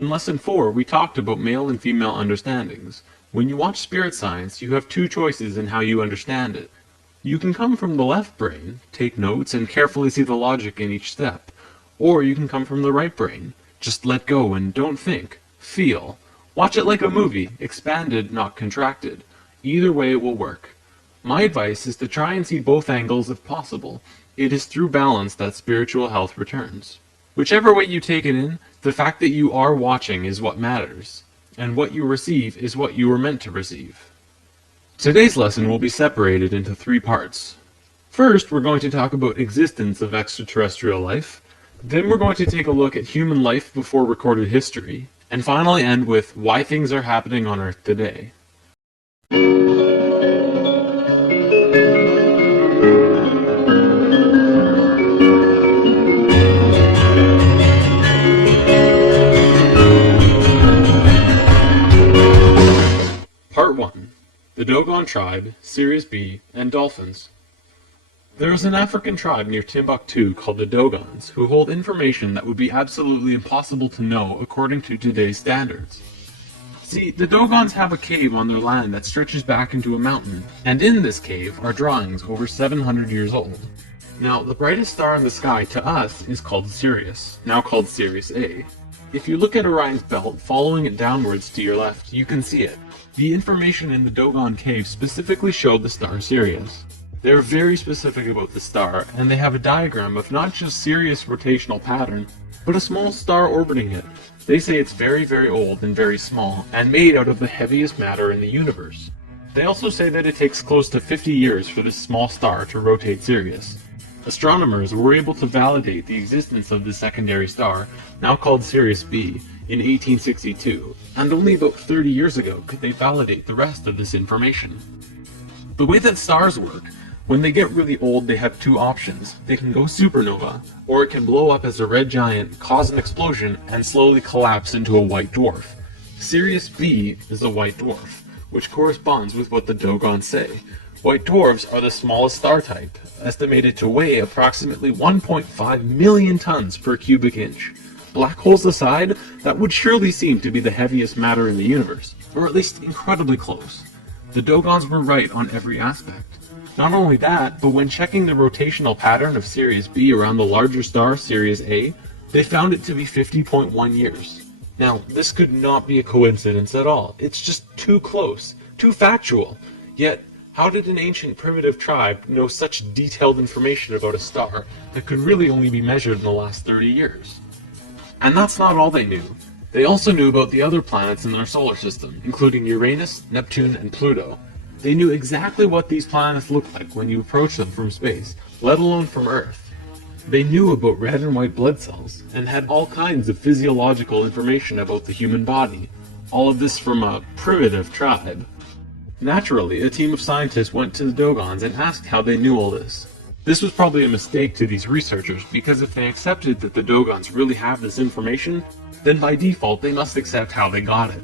In Lesson 4, we talked about male and female understandings. When you watch spirit science, you have two choices in how you understand it. You can come from the left brain, take notes, and carefully see the logic in each step. Or you can come from the right brain. Just let go and don't think. Feel. Watch it like a movie, expanded, not contracted. Either way it will work. My advice is to try and see both angles if possible. It is through balance that spiritual health returns. Whichever way you take it in, the fact that you are watching is what matters, and what you receive is what you were meant to receive. Today's lesson will be separated into 3 parts. First, we're going to talk about existence of extraterrestrial life. Then we're going to take a look at human life before recorded history, and finally end with why things are happening on Earth today. Part 1. The Dogon Tribe, Sirius B, and Dolphins. There is an African tribe near Timbuktu called the Dogons, who hold information that would be absolutely impossible to know according to today's standards. See, the Dogons have a cave on their land that stretches back into a mountain, and in this cave are drawings over 700 years old. Now, the brightest star in the sky to us is called Sirius, now called Sirius A. If you look at Orion's belt, following it downwards to your left, you can see it. The information in the Dogon cave specifically showed the star Sirius. They are very specific about the star, and they have a diagram of not just Sirius' rotational pattern, but a small star orbiting it. They say it's very, very old and very small, and made out of the heaviest matter in the universe. They also say that it takes close to 50 years for this small star to rotate Sirius. Astronomers were able to validate the existence of this secondary star, now called Sirius B, in 1862, and only about 30 years ago could they validate the rest of this information. The way that stars work, when they get really old they have 2 options. They can go supernova, or it can blow up as a red giant, cause an explosion, and slowly collapse into a white dwarf. Sirius B is a white dwarf, which corresponds with what the Dogons say. White dwarfs are the smallest star type, estimated to weigh approximately 1.5 million tons per cubic inch. Black holes aside, that would surely seem to be the heaviest matter in the universe, or at least incredibly close. The Dogons were right on every aspect. Not only that, but when checking the rotational pattern of Sirius B around the larger star Sirius A, they found it to be 50.1 years. Now, this could not be a coincidence at all. It's just too close, too factual. Yet, how did an ancient primitive tribe know such detailed information about a star that could really only be measured in the last 30 years? And that's not all they knew. They also knew about the other planets in our solar system, including Uranus, Neptune, and Pluto. They knew exactly what these planets looked like when you approach them from space, let alone from Earth. They knew about red and white blood cells, and had all kinds of physiological information about the human body. All of this from a primitive tribe. Naturally, a team of scientists went to the Dogons and asked how they knew all this. This was probably a mistake to these researchers, because if they accepted that the Dogons really have this information, then by default they must accept how they got it.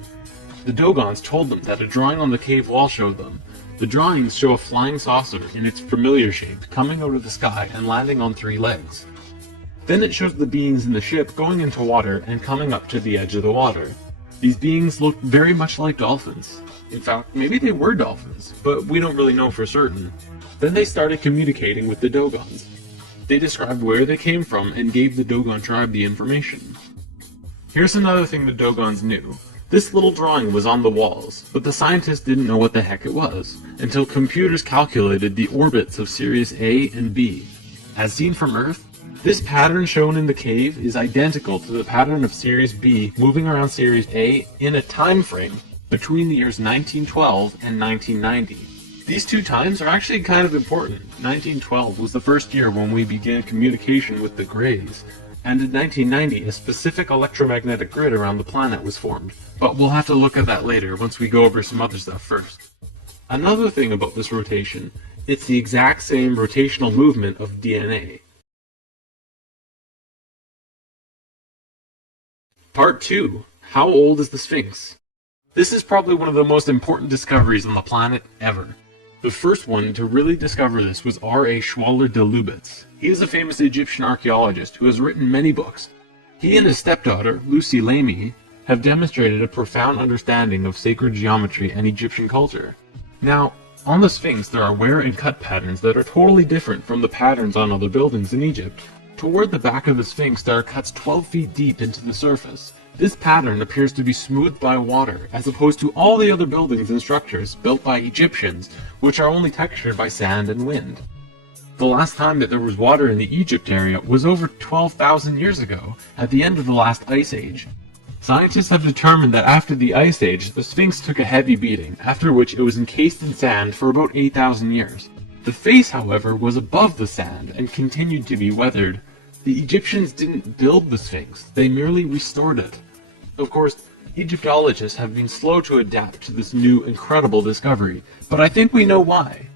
The Dogons told them that a drawing on the cave wall showed them. The drawings show a flying saucer in its familiar shape coming out of the sky and landing on 3 legs. Then it shows the beings in the ship going into water and coming up to the edge of the water. These beings looked very much like dolphins. In fact, maybe they were dolphins, but we don't really know for certain. Then they started communicating with the Dogons. They described where they came from and gave the Dogon tribe the information. Here's another thing the Dogons knew. This little drawing was on the walls, but the scientists didn't know what the heck it was, until computers calculated the orbits of Sirius A and B. As seen from Earth, this pattern shown in the cave is identical to the pattern of Sirius B moving around Sirius A in a time frame between the years 1912 and 1990. These 2 times are actually kind of important. 1912 was the first year when we began communication with the Greys, and in 1990 a specific electromagnetic grid around the planet was formed. But we'll have to look at that later once we go over some other stuff first. Another thing about this rotation, it's the exact same rotational movement of DNA. Part 2. How old is the Sphinx? This is probably one of the most important discoveries on the planet ever. The first one to really discover this was R.A. Schwaller de Lubitz. He is a famous Egyptian archaeologist who has written many books. He and his stepdaughter, Lucy Lamy, have demonstrated a profound understanding of sacred geometry and Egyptian culture. Now, on the Sphinx there are wear and cut patterns that are totally different from the patterns on other buildings in Egypt. Toward the back of the Sphinx there are cuts 12 feet deep into the surface. This pattern appears to be smoothed by water, as opposed to all the other buildings and structures built by Egyptians, which are only textured by sand and wind. The last time that there was water in the Egypt area was over 12,000 years ago, at the end of the last ice age. Scientists have determined that after the ice age, the Sphinx took a heavy beating, after which it was encased in sand for about 8,000 years. The face, however, was above the sand and continued to be weathered. The Egyptians didn't build the Sphinx, they merely restored it. Of course, Egyptologists have been slow to adapt to this new, incredible discovery, but I think we know why.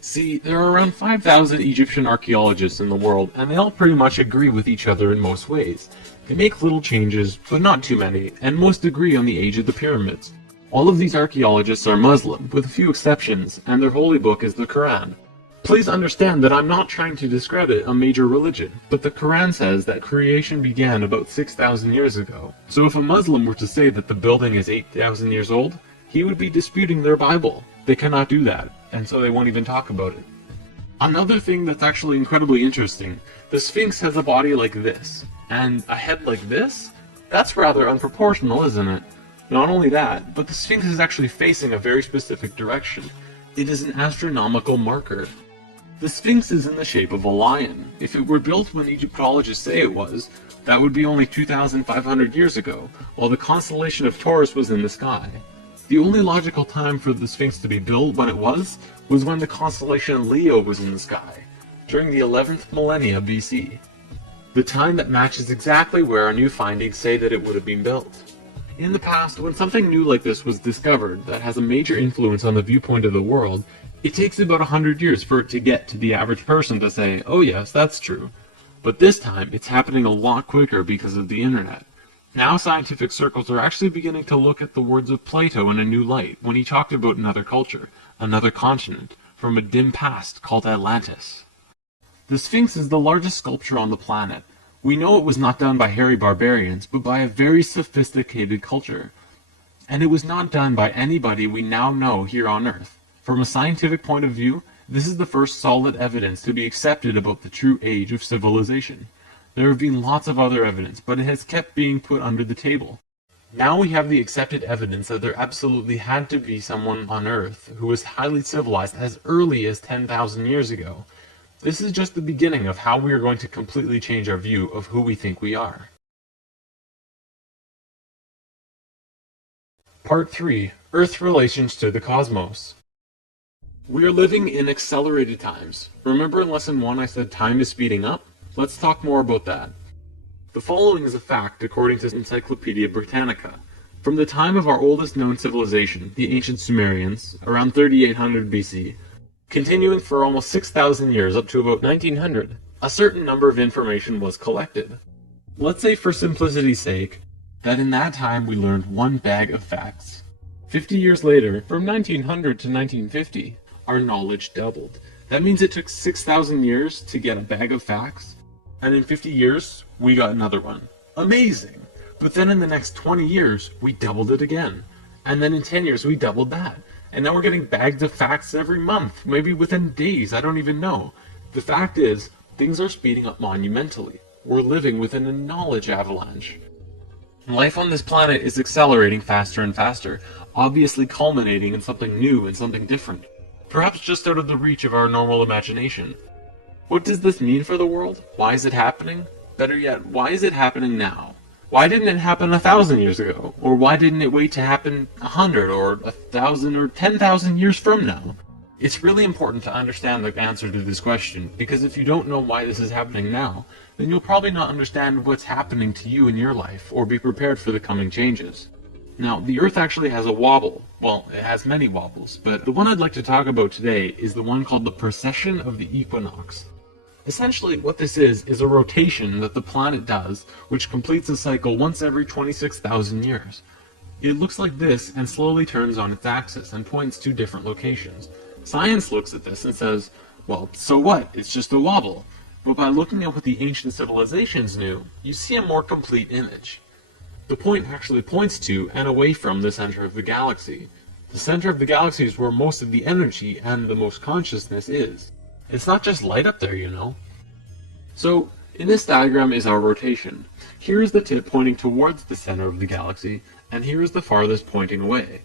See, there are around 5,000 Egyptian archaeologists in the world, and they all pretty much agree with each other in most ways. They make little changes, but not too many, and most agree on the age of the pyramids. All of these archaeologists are Muslim, with a few exceptions, and their holy book is the Quran. Please understand that I'm not trying to discredit a major religion, but the Quran says that creation began about 6,000 years ago. So if a Muslim were to say that the building is 8,000 years old, he would be disputing their Bible. They cannot do that, and so they won't even talk about it. Another thing that's actually incredibly interesting, the Sphinx has a body like this, and a head like this? That's rather unproportional, isn't it? Not only that, but the Sphinx is actually facing a very specific direction. It is an astronomical marker. The Sphinx is in the shape of a lion. If it were built when Egyptologists say it was, that would be only 2,500 years ago, while the constellation of Taurus was in the sky. The only logical time for the Sphinx to be built when it was when the constellation Leo was in the sky, during the 11th millennia BC. The time that matches exactly where our new findings say that it would have been built. In the past, when something new like this was discovered that has a major influence on the viewpoint of the world, it takes about 100 years for it to get to the average person to say, oh yes, that's true. But this time, it's happening a lot quicker because of the internet. Now scientific circles are actually beginning to look at the words of Plato in a new light when he talked about another culture, another continent, from a dim past called Atlantis. The Sphinx is the largest sculpture on the planet. We know it was not done by hairy barbarians, but by a very sophisticated culture. And it was not done by anybody we now know here on Earth. From a scientific point of view, this is the first solid evidence to be accepted about the true age of civilization. There have been lots of other evidence, but it has kept being put under the table. Now we have the accepted evidence that there absolutely had to be someone on Earth who was highly civilized as early as 10,000 years ago. This is just the beginning of how we are going to completely change our view of who we think we are. Part 3. Earth's relations to the cosmos. We are living in accelerated times. Remember in Lesson 1 I said time is speeding up? Let's talk more about that. The following is a fact according to Encyclopedia Britannica. From the time of our oldest known civilization, the ancient Sumerians, around 3800 BC, continuing for almost 6,000 years up to about 1900, a certain number of information was collected. Let's say for simplicity's sake, that in that time we learned one bag of facts. 50 years later, from 1900 to 1950, our knowledge doubled. That means it took 6,000 years to get a bag of facts, and in 50 years, we got another one. Amazing! But then in the next 20 years, we doubled it again. And then in 10 years, we doubled that. And now we're getting bags of facts every month, maybe within days, I don't even know. The fact is, things are speeding up monumentally. We're living within a knowledge avalanche. Life on this planet is accelerating faster and faster, obviously culminating in something new and something different. Perhaps just out of the reach of our normal imagination. What does this mean for the world? Why is it happening? Better yet, why is it happening now? Why didn't it happen 1,000 years ago? Or why didn't it wait to happen 100 or 1,000 or 10,000 years from now? It's really important to understand the answer to this question, because if you don't know why this is happening now, then you'll probably not understand what's happening to you in your life, or be prepared for the coming changes. Now, the Earth actually has a wobble. Well, it has many wobbles, but the one I'd like to talk about today is the one called the precession of the equinox. Essentially, what this is a rotation that the planet does, which completes a cycle once every 26,000 years. It looks like this and slowly turns on its axis and points to different locations. Science looks at this and says, well, so what? It's just a wobble. But by looking at what the ancient civilizations knew, you see a more complete image. The point actually points to and away from the center of the galaxy. The center of the galaxy is where most of the energy and the most consciousness is. It's not just light up there, you know. So, in this diagram is our rotation. Here is the tip pointing towards the center of the galaxy, and here is the farthest pointing away.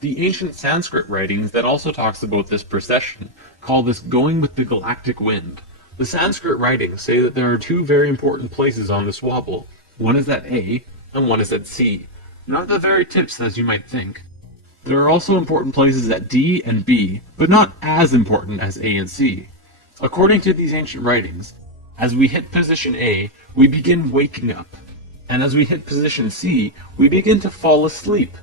The ancient Sanskrit writings that also talks about this precession call this going with the galactic wind. The Sanskrit writings say that there are two very important places on this wobble. One is at A, and one is at C. Not the very tips as you might think. There are also important places at D and B, but not as important as A and C. According to these ancient writings, as we hit position A, we begin waking up, and as we hit position C, we begin to fall asleep.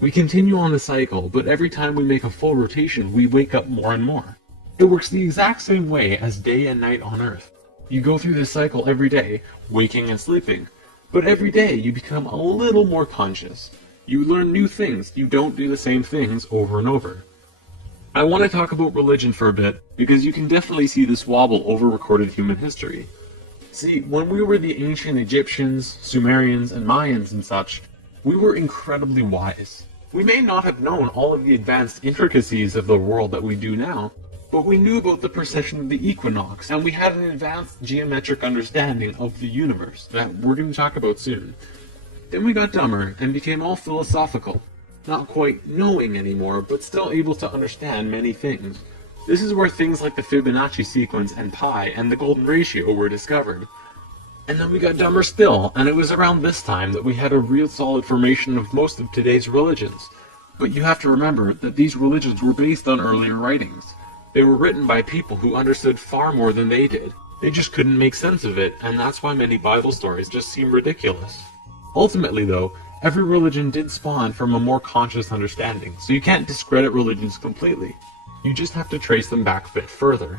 We continue on the cycle, but every time we make a full rotation, we wake up more and more. It works the exact same way as day and night on Earth. You go through this cycle every day, waking and sleeping, but every day you become a little more conscious. You learn new things, you don't do the same things over and over. I want to talk about religion for a bit, because you can definitely see this wobble over recorded human history. See, when we were the ancient Egyptians, Sumerians, and Mayans and such, we were incredibly wise. We may not have known all of the advanced intricacies of the world that we do now, but we knew about the precession of the equinox, and we had an advanced geometric understanding of the universe that we're going to talk about soon. Then we got dumber and became all philosophical, not quite knowing anymore, but still able to understand many things. This is where things like the Fibonacci sequence and pi and the golden ratio were discovered. And then we got dumber still, and it was around this time that we had a real solid formation of most of today's religions. But you have to remember that these religions were based on earlier writings. They were written by people who understood far more than they did. They just couldn't make sense of it, and that's why many Bible stories just seem ridiculous. Ultimately though, every religion did spawn from a more conscious understanding, so you can't discredit religions completely. You just have to trace them back a bit further.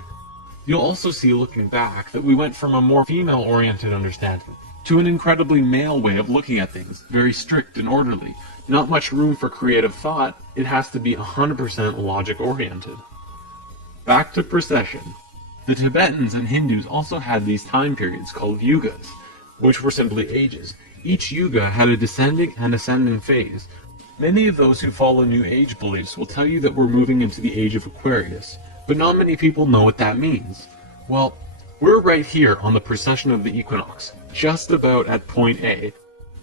You'll also see looking back that we went from a more female-oriented understanding to an incredibly male way of looking at things, very strict and orderly. Not much room for creative thought, it has to be 100% logic-oriented. Back to precession. The Tibetans and Hindus also had these time periods called yugas, which were simply ages. Each yuga had a descending and ascending phase. Many of those who follow New Age beliefs will tell you that we're moving into the age of Aquarius, but not many people know what that means. Well, we're right here on the precession of the equinox, just about at point A.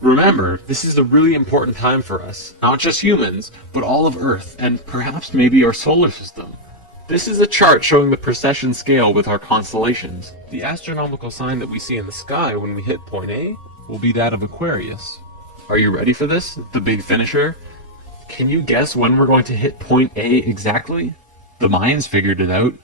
Remember, this is a really important time for us, not just humans, but all of Earth, and perhaps maybe our solar system. This is a chart showing the precession scale with our constellations. The astronomical sign that we see in the sky when we hit point A will be that of Aquarius. Are you ready for this? The big finisher? Can you guess when we're going to hit point A exactly? The Mayans figured it out.